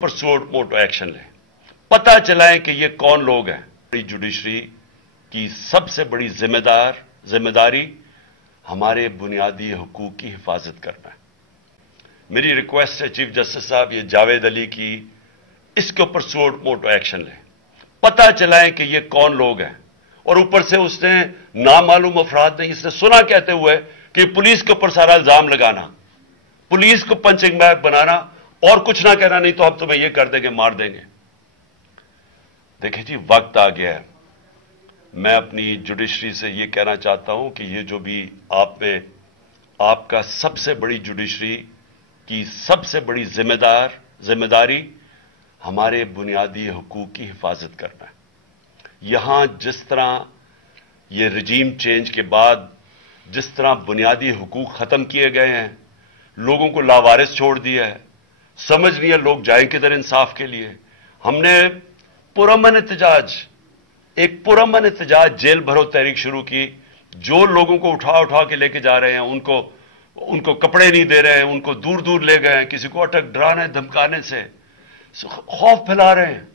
Persuade मोटो action लें, पता चलाएं कि ये कौन लोग हैं। बड़ी जुडिशरी की सबसे बड़ी जिम्मेदारी हमारे बुनियादी हकूक की हिफाजत करना है। मेरी रिक्वेस्ट है चीफ जस्टिस साहब, ये जावेद अली की, इसके ऊपर परसुएट मोटो एक्शन लें, पता चलाएं कि ये कौन लोग हैं। और ऊपर से उसने नामालूम अफराद ने इसने सुना कहते हुए कि पुलिस के ऊपर सारा इल्जाम लगाना, पुलिस को पंचिंग बैग बनाना और कुछ ना कहना, नहीं तो हम तुम्हें यह कर देंगे, मार देंगे। देखिए जी, वक्त आ गया है। मैं अपनी जुडिशरी से यह कहना चाहता हूं कि ये जो भी आप में आपका सबसे बड़ी जुडिशरी की सबसे बड़ी जिम्मेदारी हमारे बुनियादी हकूक की हिफाजत करना है। यहां जिस तरह ये रजीम चेंज के बाद जिस तरह बुनियादी हकूक खत्म किए गए हैं, लोगों को लावारिस छोड़ दिया है, समझ नहीं है लोग जाएं किधर इंसाफ के लिए। हमने एक पुरअमन एहतजाज जेल भरो तहरीक शुरू की। जो लोगों को उठा के लेके जा रहे हैं, उनको कपड़े नहीं दे रहे हैं, उनको दूर दूर ले गए हैं, किसी को अटक डराने धमकाने से खौफ फैला रहे हैं।